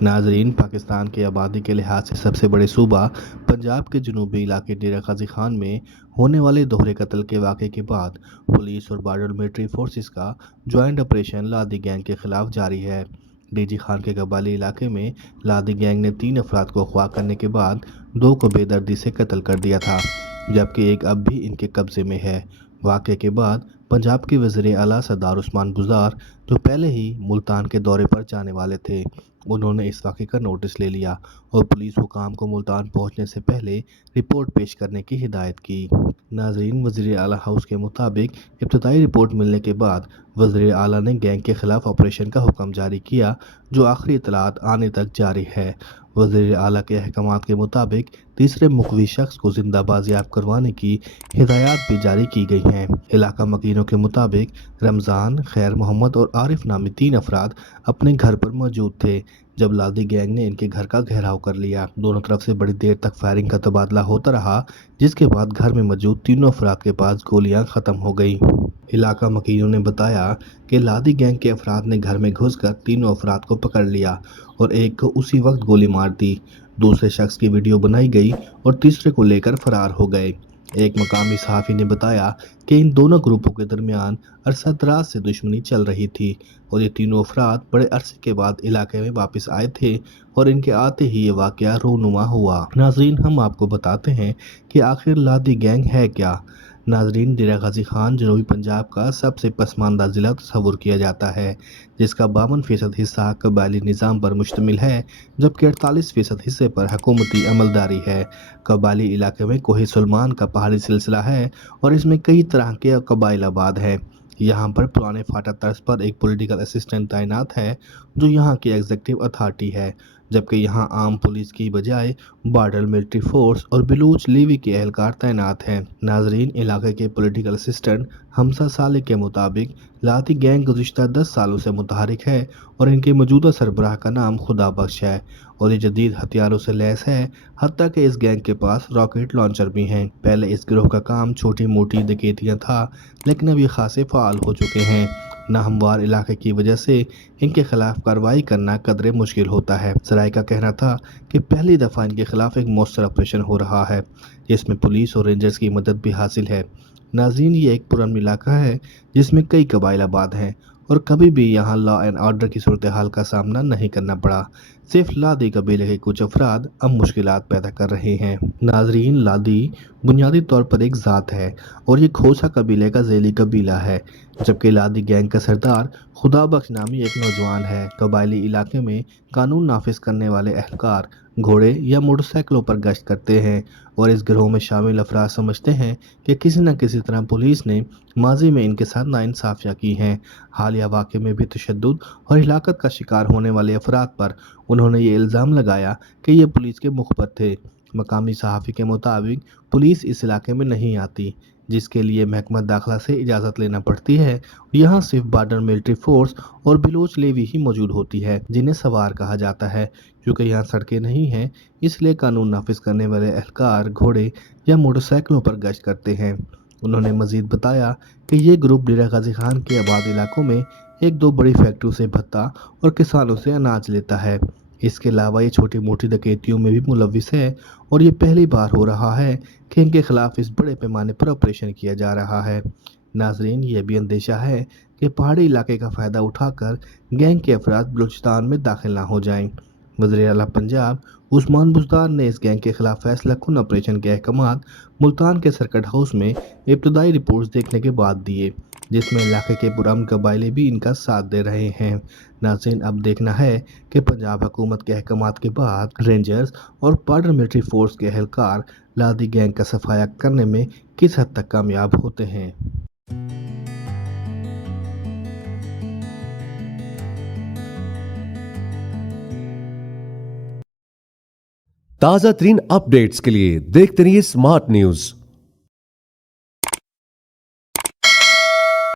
नाजरीन, पाकिस्तान की आबादी के लिहाज से सबसे बड़े सूबा पंजाब के जनूबी इलाके डेरा गाजी खान में होने वाले दोहरे कत्ल के वाक़े के बाद पुलिस और बॉर्डर मिलिट्री फोर्सेस का ज्वाइंट ऑपरेशन लादी गैंग के खिलाफ जारी है। डीजी खान के कबाली इलाके में लादी गैंग ने 3 अफराद को अगवा करने के बाद 2 को बेदर्दी से कत्ल कर दिया था, जबकि एक अब भी इनके कब्जे में है। वाक़े के बाद पंजाब के वज़ीर आला सरदार उस्मान बुज़दार, जो पहले ही मुल्तान के दौरे पर जाने वाले थे, उन्होंने इस वाक़े का नोटिस ले लिया और पुलिस हुकाम को मुल्तान पहुंचने से पहले रिपोर्ट पेश करने की हिदायत की। नाज़रीन, वज़ीर आला हाउस के मुताबिक इब्तदाई रिपोर्ट मिलने के बाद वज़ीर आला ने गैंग के खिलाफ ऑपरेशन का हुक्म जारी किया, जो आखिरी इतलात आने तक जारी है। वज़ीर आला के अहकामात के मुताबिक तीसरे मुखवी शख्स को जिंदा बाजियाब करवाने की हिदायत भी जारी की गई हैं। इलाका मकीनों के मुताबिक रमज़ान, खैर मोहम्मद और आरिफ नामी 3 अफराद अपने घर पर मौजूद थे जब लादी गैंग ने इनके घर का घेराव कर लिया। दोनों तरफ से बड़ी देर तक फायरिंग का तबादला होता रहा, जिसके बाद घर में मौजूद तीनों अफराद के पास गोलियां ख़त्म हो गई। इलाका मकीनों ने बताया कि लादी गैंग के अफराद ने घर में घुसकर तीनों अफराद को पकड़ लिया और एक को उसी वक्त गोली मार दी। दूसरे शख्स की वीडियो बनाई गई और तीसरे को लेकर फरार हो गए। एक मकामी सहाफ़ी ने बताया कि इन दोनों ग्रुपों के दरमियान अरसा दराज से दुश्मनी चल रही थी और ये तीनों अफराद बड़े अरसे के बाद इलाके में वापस आए थे और इनके आते ही ये वाक़या रूनुमा हुआ। नाजरीन, हम आपको बताते हैं कि आखिर लादी गैंग है क्या। नाजरीन, डेरा गाजी खान जनूबी पंजाब का सबसे पसमानदा ज़िला तस्वुर किया जाता है, जिसका 52% हिस्सा कबायली निज़ाम पर मुश्तमिल है, जबकि 48% हिस्से पर हुकूमती अमलदारी है। कबायली इलाके में कोहे सुलेमान का पहाड़ी सिलसिला है और इसमें कई तरह के कबाइल आबाद हैं। यहाँ पर पुराने फाटा तर्ज पर एक पॉलिटिकल असिस्टेंट तैनात है, जो यहाँ की एग्जीक्यूटिव अथॉरिटी है, जबकि यहाँ आम पुलिस की बजाय बॉर्डर मिलिट्री फोर्स और बलूच लीवी के एहलकार तैनात हैं। नाजरीन, इलाके के पॉलिटिकल असिस्टेंट हमजा साले के मुताबिक लादी गैंग गुज़िश्ता 10 सालों से मुतहरिक है और इनके मौजूदा सरबराह का नाम खुदा बख्श है और ये जदीद हथियारों से लैस है, हत्ता कि इस गैंग के पास रॉकेट लॉन्चर भी हैं। पहले इस गिरोह का काम छोटी मोटी डकैतियाँ था, लेकिन अब ये खासे फ़ाल हो चुके हैं। नाहमवार इलाके की वजह से इनके खिलाफ कार्रवाई करना कदरे मुश्किल होता है। सराय का कहना था कि पहली दफ़ा इनके खिलाफ एक मौसर ऑपरेशन हो रहा है, जिसमें पुलिस और रेंजर्स की मदद भी हासिल है। नाज़रीन, ये एक पुरान इलाका है जिसमें कई कबाइल आबाद हैं और कभी भी यहाँ लॉ एंड ऑर्डर की सूरत हाल का सामना नहीं करना पड़ा। सिर्फ लादी कबीले के कुछ अफराद अब मुश्किलात पैदा कर रहे हैं। नाजरीन, लादी बुनियादी तौर पर एक ज़ात है और ये खोसा कबीले का ज़ेली कबीला है, जबकि लादी गैंग का सरदार खुदा बख्श नामी एक नौजवान है। कबायली इलाके में कानून नाफिज करने वाले एहलकार घोड़े या मोटरसाइकिलों पर गश्त करते हैं और इस गिरोह में शामिल अफराद समझते हैं कि किसी न किसी तरह पुलिस ने माजी में इनके साथ नाइंसाफ़ियाँ की हैं। हालिया वाक़े में भी तशद्दुद और हिलाकत का शिकार होने वाले अफराद पर उन्होंने ये इल्ज़ाम लगाया कि ये पुलिस के मुखबर थे। मकामी सहाफ़ी के मुताबिक पुलिस इस इलाके में नहीं आती, जिसके लिए महकमा दाखिला से इजाज़त लेना पड़ती है। यहाँ सिर्फ बॉर्डर मिलिट्री फोर्स और बलूच लेवी ही मौजूद होती है, जिन्हें सवार कहा जाता है। क्योंकि यहाँ सड़कें नहीं हैं, इसलिए कानून नाफिज करने वाले एहलकार घोड़े या मोटरसाइकिलों पर गश्त करते हैं। उन्होंने मजीद बताया कि ये ग्रुप डेरा गाजी खान के आबाद इलाकों में एक दो बड़ी फैक्ट्रियों से भत्ता और किसानों से अनाज लेता है। इसके अलावा ये छोटी मोटी डकैतियों में भी मुलविस है और ये पहली बार हो रहा है कि इनके खिलाफ इस बड़े पैमाने पर ऑपरेशन किया जा रहा है। नाजरीन, ये भी अंदेशा है कि पहाड़ी इलाके का फ़ायदा उठाकर गैंग के अफराद बलूचिस्तान में दाखिल ना हो जाएं। वज़ीर आला पंजाब उस्मान बुज़दार ने इस गैंग के खिलाफ फैसला कुन ऑपरेशन के अहकामात मुल्तान के सर्किट हाउस में इब्तदाई रिपोर्ट्स देखने के बाद दिए, जिसमें इलाके के पुरअमन कबाइले भी इनका साथ दे रहे हैं। नाज़रीन, अब देखना है कि पंजाब हुकूमत के अहकामात के बाद रेंजर्स और बॉर्डर मिलिट्री फोर्स के एहलकार लादी गैंग का सफाया करने में किस हद तक कामयाब होते हैं। ताजा तरीन अपडेट्स के लिए देखते रहिए स्मार्ट न्यूज।